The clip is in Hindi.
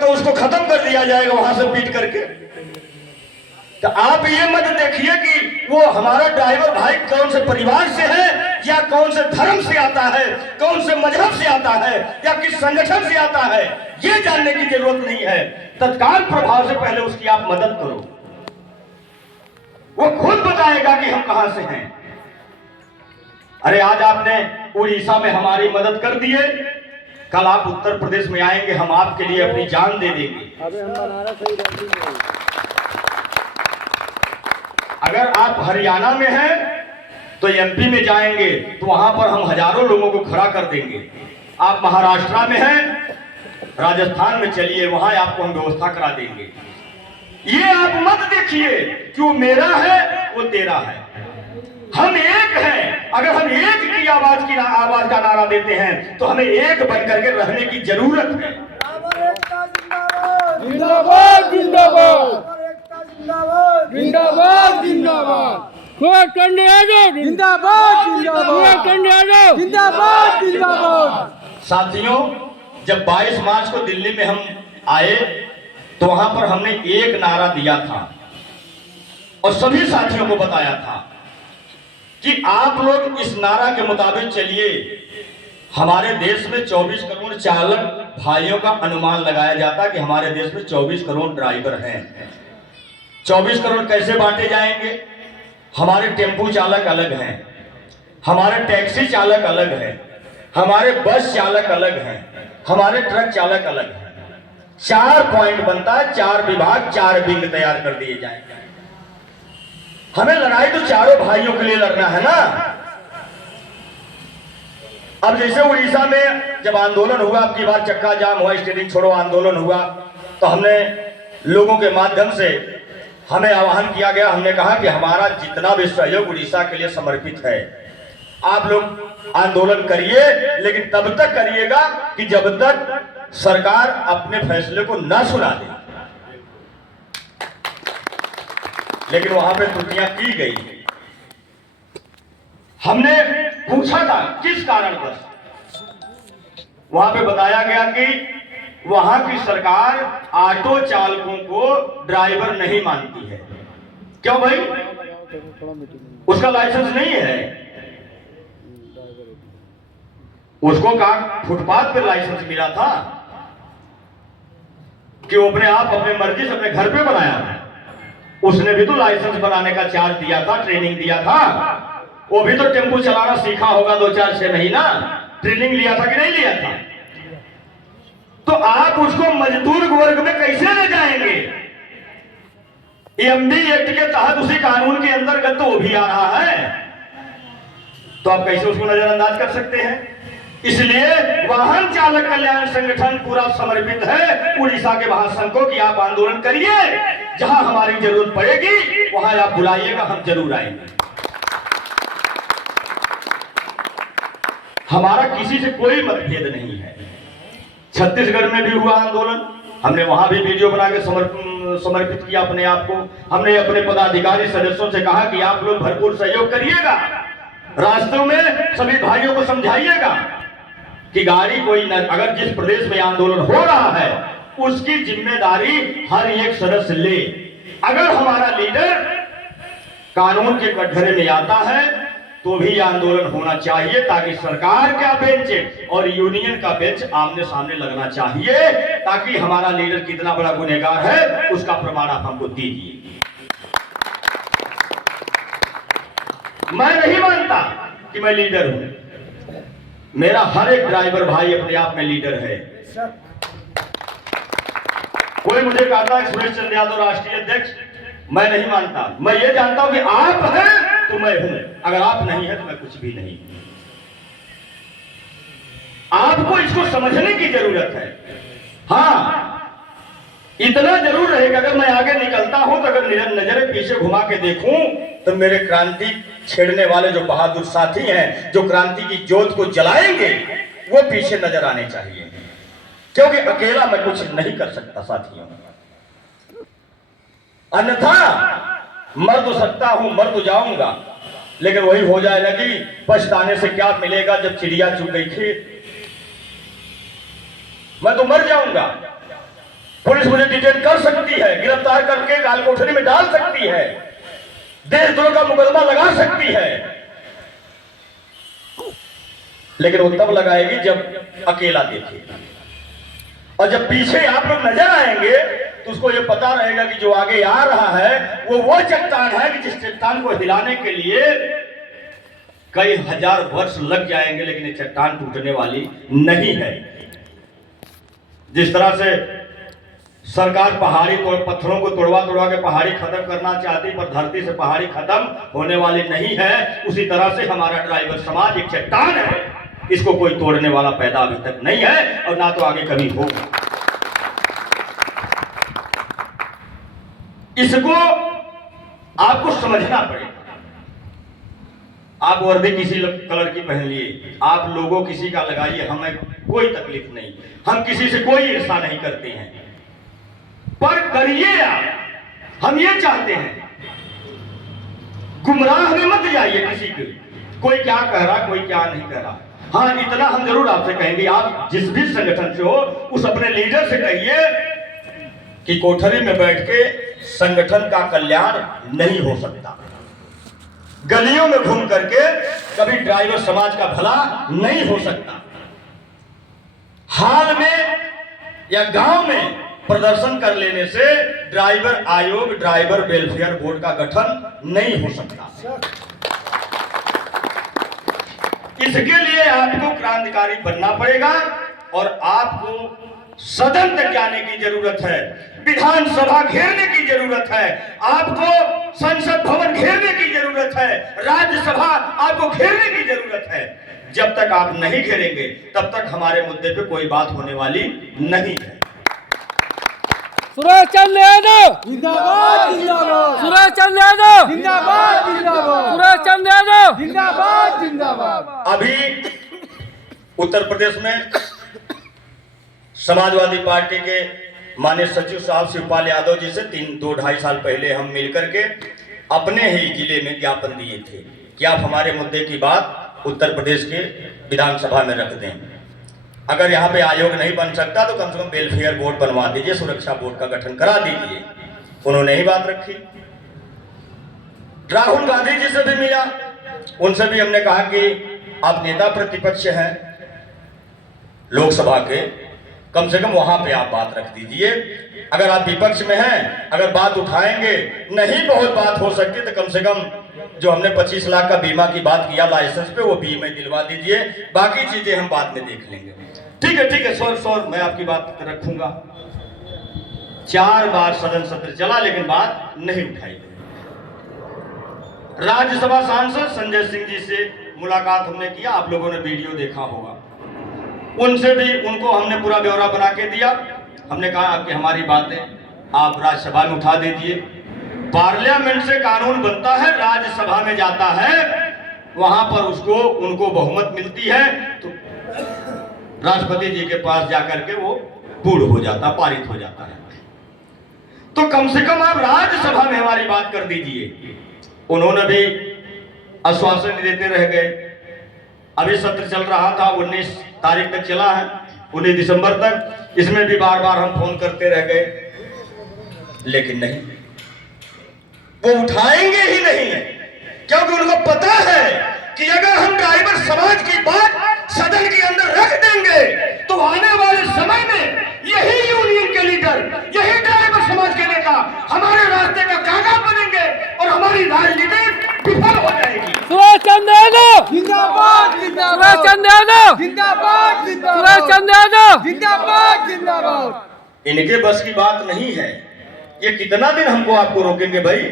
तो उसको खत्म कर दिया जाएगा वहां से पीट करके। तो आप ये मत देखिए कि वो हमारा ड्राइवर भाई कौन से परिवार से है या कौन से धर्म से आता है, कौन से मजहब से आता है या किस संगठन से आता है, ये जानने की जरूरत नहीं है। तत्काल प्रभाव से पहले उसकी आप मदद करो, वो खुद बताएगा कि हम कहां से हैं। अरे आज आपने उड़ीसा में हमारी मदद कर दिए, कल आप उत्तर प्रदेश में आएंगे, हम आपके लिए अपनी जान दे देंगे। अगर आप हरियाणा में हैं तो एमपी में जाएंगे तो वहां पर हम हजारों लोगों को खड़ा कर देंगे। आप महाराष्ट्र में हैं, राजस्थान में चलिए, वहां आपको हम व्यवस्था करा देंगे। ये आप मत देखिए कि वो मेरा है वो तेरा है, हम एक हैं। अगर हम एक की आवाज का नारा देते हैं तो हमें एक बन करके रहने की जरूरत है। जिंदाबाद जिंदाबाद जिंदाबाद जिंदाबाद जिंदाबाद जिंदाबाद। साथियों, जब 22 मार्च को दिल्ली में हम आए तो वहां पर हमने एक नारा दिया था और सभी साथियों को बताया था कि आप लोग इस नारा के मुताबिक चलिए। हमारे देश में 24 करोड़ चालक भाइयों का अनुमान लगाया जाता है कि हमारे देश में 24 करोड़ ड्राइवर हैं। 24 करोड़ कैसे बांटे जाएंगे? हमारे टेम्पू चालक अलग हैं, हमारे टैक्सी चालक अलग हैं, हमारे बस चालक अलग हैं, हमारे ट्रक चालक अलग हैं। 4 पॉइंट बनता है, 4 विभाग, 4 विंग तैयार कर दिए जाएंगे। हमें लड़ाई तो चारों भाइयों के लिए लड़ना है ना। अब जैसे उड़ीसा में जब आंदोलन हुआ, अब की बार चक्का जाम हुआ, स्टीयरिंग छोड़ो आंदोलन हुआ, तो हमने लोगों के माध्यम से हमें आह्वान किया गया। हमने कहा कि हमारा जितना भी सहयोग उड़ीसा के लिए समर्पित है, आप लोग आंदोलन करिए, लेकिन तब तक करिएगा कि जब तक सरकार अपने फैसले को न सुना दे। लेकिन वहां पे त्रुटियां की गई। हमने पूछा था किस कारणवश, वहां पे बताया गया कि वहां की सरकार ऑटो चालकों को ड्राइवर नहीं मानती है। क्यों भाई? उसका लाइसेंस नहीं है, उसको कहा फुटपाथ पे लाइसेंस मिला था कि वो अपने आप अपने मर्जी से अपने घर पे बनाया था। उसने भी तो लाइसेंस बनाने का चार्ज दिया था, ट्रेनिंग दिया था। वो भी तो टेम्पू चलाना सीखा होगा 2-4-6 महीना, ट्रेनिंग लिया था कि नहीं लिया था? तो आप उसको मजदूर वर्ग में कैसे ले जाएंगे? एमडी एक्ट के तहत उसी कानून के अंतर्गत तो वो भी आ रहा है, तो आप कैसे उसको नजरअंदाज कर सकते हैं? इसलिए वाहन चालक कल्याण संगठन पूरा समर्पित है उड़ीसा के महासंघ को कि आप आंदोलन करिए, जहां हमारी जरूरत पड़ेगी वहां आप बुलाइएगा, हम जरूर आएंगे। हमारा किसी से कोई मतभेद नहीं है। छत्तीसगढ़ में भी हुआ आंदोलन, हमने वहां भी वीडियो बना के समर्पित किया अपने आप को। हमने अपने पदाधिकारी सदस्यों से कहा कि आप लोग भरपूर सहयोग करिएगा, रास्तों में सभी भाइयों को समझाइएगा कि गाड़ी कोई न, अगर जिस प्रदेश में आंदोलन हो रहा है उसकी जिम्मेदारी हर एक सदस्य ले। अगर हमारा लीडर कानून के कटघरे में आता है तो भी आंदोलन होना चाहिए, ताकि सरकार का बेंच और यूनियन का बेंच आमने सामने लगना चाहिए, ताकि हमारा लीडर कितना बड़ा गुनहगार है उसका प्रमाण आप हमको दीजिए। मैं नहीं मानता कि मैं लीडर हूं, मेरा हर एक ड्राइवर भाई अपने आप में लीडर है। कोई मुझे कहता है सुरेश चंद्र यादव राष्ट्रीय अध्यक्ष, मैं नहीं मानता। मैं ये जानता हूं कि आप हैं तो मैं हूं, अगर आप नहीं है तो मैं कुछ भी नहीं। आपको इसको समझने की जरूरत है। हाँ, इतना जरूर रहेगा, अगर मैं आगे निकलता हूं तो अगर नजरें पीछे घुमा के देखूं तो मेरे क्रांति छेड़ने वाले जो बहादुर साथी हैं, जो क्रांति की ज्योत को जलाएंगे, वो पीछे नजर आने चाहिए, क्योंकि अकेला मैं कुछ नहीं कर सकता साथियों। अन्यथा मर तो सकता हूं, मर तो जाऊंगा, लेकिन वही हो जाएगा कि पछताने से क्या मिलेगा जब चिड़िया चुग गई खेत। मैं तो मर जाऊंगा, पुलिस मुझे डिटेन कर सकती है, गिरफ्तार करके काल कोठरी में डाल सकती है, देशद्रोह का मुकदमा लगा सकती है, लेकिन वो तब लगाएगी जब अकेला देखेगा। और जब पीछे आप लोग नजर आएंगे तो उसको ये पता रहेगा कि जो आगे आ रहा है वो चट्टान है कि जिस चट्टान को हिलाने के लिए कई हजार वर्ष लग जाएंगे, लेकिन ये चट्टान टूटने वाली नहीं है। जिस तरह से सरकार पहाड़ी पत्थरों को तोड़वा तोड़वा के पहाड़ी खत्म करना चाहती, पर धरती से पहाड़ी खत्म होने वाली नहीं है, उसी तरह से हमारा ड्राइवर समाज एक चट्टान है, इसको कोई तोड़ने वाला पैदा अभी तक नहीं है और ना तो आगे कभी होगा। इसको आपको समझना पड़ेगा। आप वर्दी किसी कलर की पहन लिए, आप लोगों किसी का लगाइए, हमें कोई तकलीफ नहीं, हम किसी से कोई ईर्ष्या नहीं करते हैं, पर करिए आप। हम ये चाहते हैं गुमराह में मत जाइए किसी के, कोई क्या कह रहा कोई क्या नहीं कह रहा। हाँ, इतना हम जरूर आपसे कहेंगे, आप जिस भी संगठन से हो उस अपने लीडर से कहिए कि कोठरी में बैठ के संगठन का कल्याण नहीं हो सकता, गलियों में घूम करके कभी ड्राइवर समाज का भला नहीं हो सकता, हाल में या गांव में प्रदर्शन कर लेने से ड्राइवर आयोग, ड्राइवर वेलफेयर बोर्ड का गठन नहीं हो सकता। इसके लिए आपको क्रांतिकारी बनना पड़ेगा और आपको सदन तक जाने की जरूरत है, विधानसभा घेरने की जरूरत है, आपको संसद भवन घेरने की जरूरत है, राज्यसभा आपको घेरने की जरूरत है। जब तक आप नहीं घेरेंगे तब तक हमारे मुद्दे पे कोई बात होने वाली नहीं है। सुरेश चंद्र यादव जिंदाबाद जिंदाबाद, सुरेश चंद्र यादव जिंदाबाद जिंदाबाद, सुरेश चंद्र यादव जिंदाबाद जिंदाबाद। अभी उत्तर प्रदेश में समाजवादी पार्टी के माननीय सचिव साहब शिवपाल यादव जी से 2-2.5 साल पहले हम मिलकर के अपने ही जिले में ज्ञापन दिए थे कि आप हमारे मुद्दे की बात उत्तर प्रदेश के विधानसभा में रख दें। अगर यहाँ पे आयोग नहीं बन सकता तो कम से कम वेलफेयर बोर्ड बनवा दीजिए, सुरक्षा बोर्ड का गठन करा दीजिए। उन्होंने ही बात रखी। राहुल गांधी जी से भी मिला, उनसे भी हमने कहा कि आप नेता प्रतिपक्ष हैं लोकसभा के, कम से कम वहां पे आप बात रख दीजिए। अगर आप विपक्ष में हैं, अगर बात उठाएंगे, नहीं बहुत बात हो सकती तो कम से कम जो हमने 25 लाख का बीमा की बात किया लाइसेंस पे, वो बीमा दिलवा दीजिए, बाकी चीजें हम बाद में देख लेंगे। ठीक है सर मैं आपकी बात रखूंगा। 4 बार सदन सत्र चला लेकिन बात नहीं उठाई। राज्यसभा सांसद संजय सिंह जी से मुलाकात हमने किया, आप लोगों ने वीडियो देखा होगा, उनसे भी उनको हमने पूरा ब्यौरा बना के दिया। हमने कहा आपकी हमारी बातें आप राज्यसभा में उठा दीजिए। पार्लियामेंट से कानून बनता है, राज्यसभा में जाता है, वहां पर उसको उनको बहुमत मिलती है तो राष्ट्रपति जी के पास जाकर के वो पूर्ण हो जाता, पारित हो जाता है। तो कम से कम आप राज्यसभा में हमारी बात कर दीजिए। उन्होंने भी आश्वासन देते रह गए। अभी सत्र चल रहा था, 19 तारीख तक चला है, 19 दिसंबर तक, इसमें भी बार बार हम फोन करते रह गए, लेकिन नहीं, वो उठाएंगे ही नहीं, क्योंकि उनको पता है कि अगर हम ड्राइवर समाज की बात सदन के अंदर रख देंगे तो आने वाले समय में यही यूनियन के लीडर, यही ड्राइवर समाज के नेता हमारे रास्ते का कागा बनेंगे और हमारी राजनीति विफल हो जाएगी। सुरेश चंद्र यादव जिंदाबाद जिंदाबाद, सुरेश चंद्र यादव जिंदाबाद जिंदाबाद, सुरेश चंद्र यादव जिंदाबाद जिंदाबाद। इनके बस की बात नहीं है। ये कितना दिन हमको आपको रोकेंगे भाई?